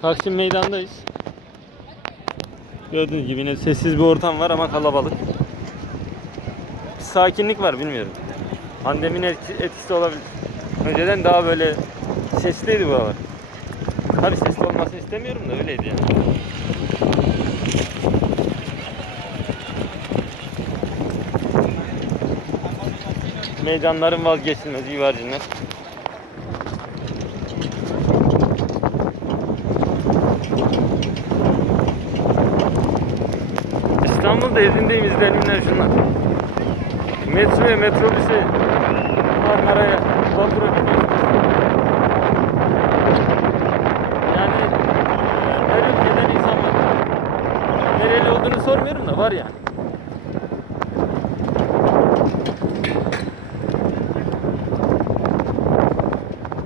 Taksim meydandayız. Gördüğünüz gibi yine sessiz bir ortam var ama kalabalık. Bir sakinlik var bilmiyorum. Pandemin etki- etkisi olabilir. Önceden daha böyle sesliydi buralar. Tabii sesli olmasını istemiyorum da öyleydi yani. Meydanların vazgeçilmez güvercinler. İstanbul'da edindiğim izlenimler şunlar. Metroya, metrobüse, Marmara'ya, vapura biniyorsun. Yani e, her ülkeden insan var. Nereli olduğunu sormuyorum da var yani.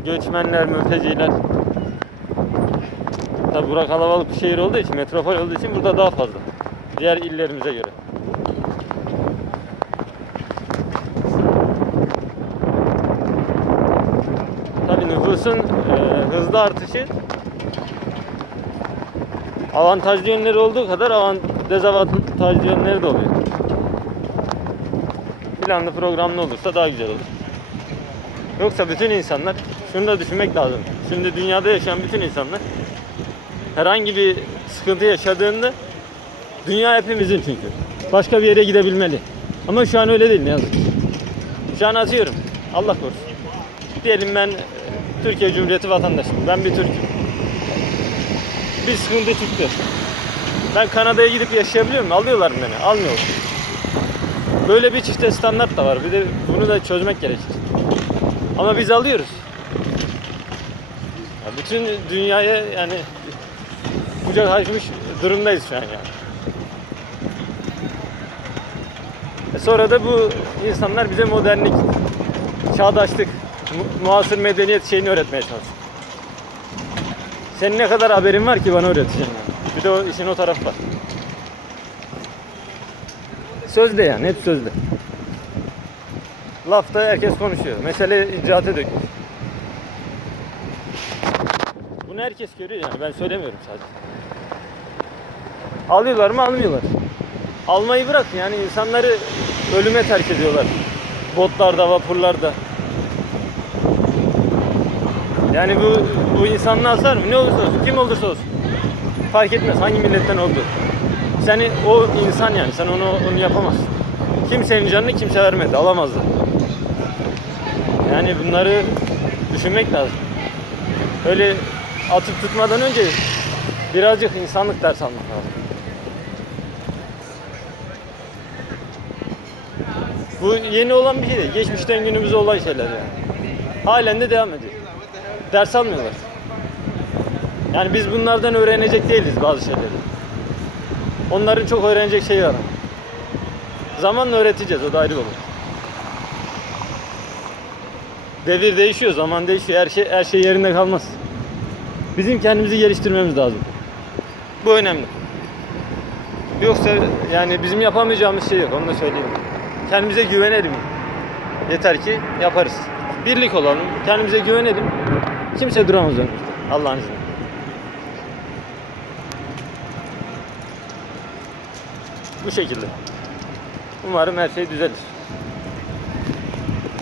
Göçmenler, mülteciler. Tabi bura kalabalık bir şehir olduğu için, metropol olduğu için burada daha fazla. Diğer illerimize göre. Tabi nüfusun e, hızlı artışı avantajlı yönleri olduğu kadar avant dezavantajlı yönleri de oluyor. Planlı programlı olursa daha güzel olur. Yoksa bütün insanlar, şunu da düşünmek lazım. Şimdi dünyada yaşayan bütün insanlar herhangi bir sıkıntı yaşadığında dünya hepimizin çünkü. Başka bir yere gidebilmeli. Ama şu an öyle değil ne yazık ki. Şu an atıyorum. Allah korusun. Diyelim ben e, Türkiye Cumhuriyeti vatandaşıyım. Ben bir Türk'üm. Bir sıkıntı çıktı. Ben Kanada'ya gidip yaşayabiliyor muyum? Alıyorlar mı beni? Almıyorlar. Böyle bir çifte standart da var. Bir de bunu da çözmek gerekir. Ama biz alıyoruz. Ya bütün dünyaya yani kucak açmış durumdayız şu an yani. E sonra da bu insanlar bize modernlik, çağdaşlık, mu- muasır medeniyet şeyini öğretmeye çalışıyor. Senin ne kadar haberin var ki bana öğreteceksin. Bir de o işin o tarafı var. Sözde yani, hep sözde. Lafta herkes konuşuyor. Mesele icraate dökülüyor. Bunu herkes görüyor yani ben söylemiyorum sadece. Alıyorlar mı almıyorlar. Almayı bırak yani insanları ölüme terk ediyorlar. Botlarda, vapurlarda. Yani bu, bu insanlığa hasar mı? Ne olursa olsun, kim olursa olsun. Fark etmez hangi milletten oldu. Seni o insan yani sen onu onu yapamazsın. Kimsenin canını kimse vermedi, alamazdı. Yani bunları düşünmek lazım. Öyle atıp tutmadan önce birazcık insanlık ders almak lazım. Bu yeni olan bir şey değil. Geçmişten günümüze olan şeyler yani. Halen de devam ediyor. Ders almıyorlar. Yani biz bunlardan öğrenecek değiliz bazı şeyleri. Onların çok öğrenecek şeyi var. Zamanla öğreteceğiz o da ayrı konu. Devir değişiyor, zaman değişiyor. Her şey her şey yerinde kalmaz. Bizim kendimizi geliştirmemiz lazım. Bu önemli. Yoksa yani bizim yapamayacağımız şey yok onu da söyleyeyim. Kendimize güvenelim. Yeter ki yaparız. Birlik olalım, kendimize güvenelim. Kimse duramaz önümüzde. Allah'ın izniyle. Bu şekilde. Umarım her şey düzelir.